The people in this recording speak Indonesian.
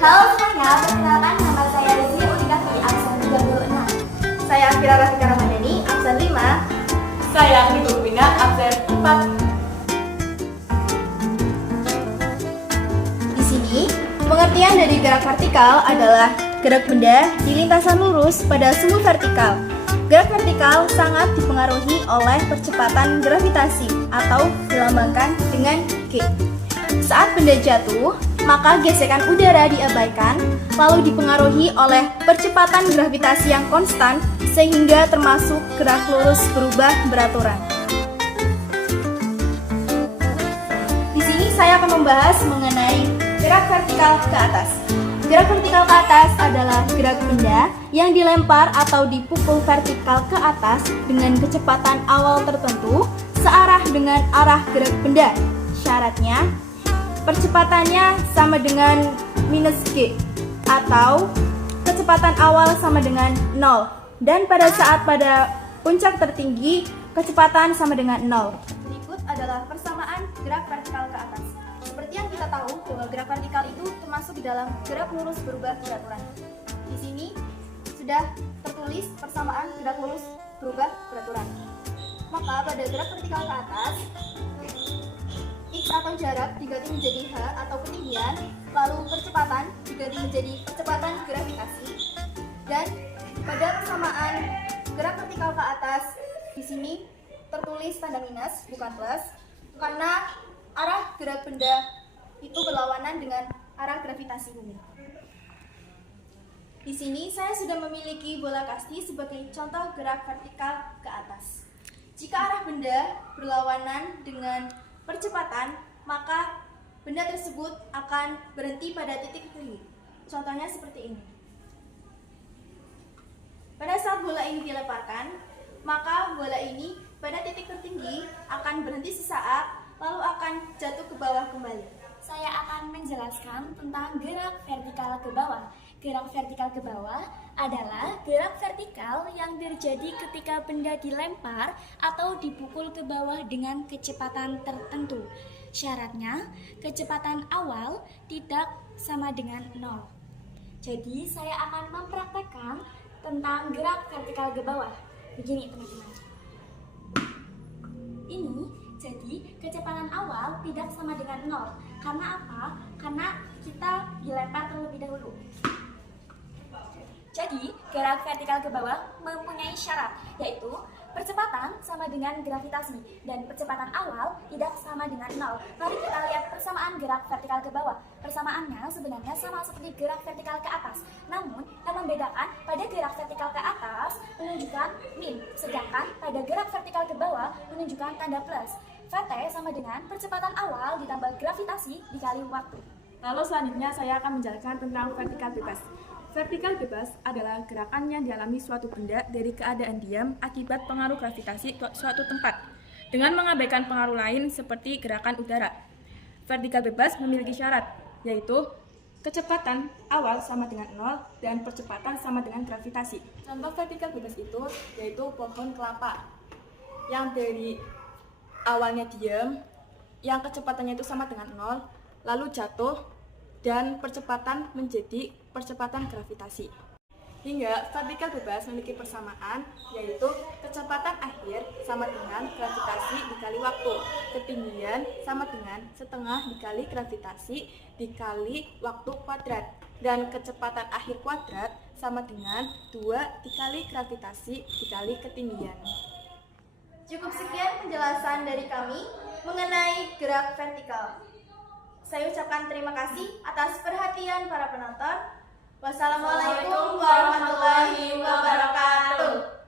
Halo semuanya, perkenalkan nama saya Rizky Unikaki, absen 36. Saya Afira Rafika Ramadhani, absen 5. Saya Ibu Wina, absen 4. Di sini, pengertian dari gerak vertikal adalah gerak benda di lintasan lurus pada sumbu vertikal. Gerak vertikal sangat dipengaruhi oleh percepatan gravitasi atau dilambangkan dengan G. Saat benda jatuh, maka gesekan udara diabaikan, lalu dipengaruhi oleh percepatan gravitasi yang konstan sehingga termasuk gerak lurus berubah beraturan. Di sini saya akan membahas mengenai gerak vertikal ke atas. Gerak vertikal ke atas adalah gerak benda yang dilempar atau dipukul vertikal ke atas dengan kecepatan awal tertentu searah dengan arah gerak benda. Syaratnya, percepatannya sama dengan minus G atau kecepatan awal sama dengan 0, dan pada saat pada puncak tertinggi kecepatan sama dengan 0. Berikut adalah persamaan gerak vertikal ke atas. Seperti yang kita tahu bahwa gerak vertikal itu termasuk di dalam gerak lurus berubah beraturan. Di sini sudah tertulis persamaan gerak lurus berubah beraturan. Maka pada gerak vertikal ke atas, X atau jarak diganti menjadi H atau ketinggian, lalu percepatan diganti menjadi percepatan gravitasi, dan pada persamaan gerak vertikal ke atas di sini tertulis tanda minus bukan plus karena arah gerak benda itu berlawanan dengan arah gravitasi bumi. Di sini saya sudah memiliki bola kasti sebagai contoh gerak vertikal ke atas. Jika arah benda berlawanan dengan percepatan, maka benda tersebut akan berhenti pada titik tinggi. Contohnya seperti ini. Pada saat bola ini dilemparkan, maka bola ini pada titik tertinggi akan berhenti sesaat, lalu akan jatuh ke bawah kembali. Saya akan menjelaskan tentang gerak vertikal ke bawah. Gerak vertikal ke bawah adalah gerak vertikal yang terjadi ketika benda dilempar atau dipukul ke bawah dengan kecepatan tertentu. Syaratnya, kecepatan awal tidak sama dengan 0. Jadi, saya akan mempraktekkan tentang gerak vertikal ke bawah. Begini, teman-teman. Ini, jadi kecepatan awal tidak sama dengan 0. Karena apa? Karena kita dilempar terlebih dahulu. Jadi, gerak vertikal ke bawah mempunyai syarat, yaitu percepatan sama dengan gravitasi, dan percepatan awal tidak sama dengan 0. Mari kita lihat persamaan gerak vertikal ke bawah. Persamaannya sebenarnya sama seperti gerak vertikal ke atas, namun yang membedakan pada gerak vertikal ke atas menunjukkan min, sedangkan pada gerak vertikal ke bawah menunjukkan tanda plus. Vt sama dengan percepatan awal ditambah gravitasi dikali waktu. Lalu selanjutnya saya akan menjelaskan tentang vertikal bebas. Vertikal bebas adalah gerakan yang dialami suatu benda dari keadaan diam akibat pengaruh gravitasi suatu tempat dengan mengabaikan pengaruh lain seperti gerakan udara. Vertikal bebas memiliki syarat, yaitu kecepatan awal sama dengan 0 dan percepatan sama dengan gravitasi. Contoh vertikal bebas itu yaitu pohon kelapa yang dari awalnya diam, yang kecepatannya itu sama dengan 0, lalu jatuh dan percepatan menjadi percepatan gravitasi. Hingga vertikal bebas memiliki persamaan, yaitu kecepatan akhir sama dengan gravitasi dikali waktu, ketinggian sama dengan setengah dikali gravitasi dikali waktu kuadrat, dan kecepatan akhir kuadrat sama dengan 2 dikali gravitasi dikali ketinggian. Cukup sekian penjelasan dari kami mengenai gerak vertikal. Saya ucapkan terima kasih atas perhatian para penonton. Wassalamualaikum warahmatullahi wabarakatuh.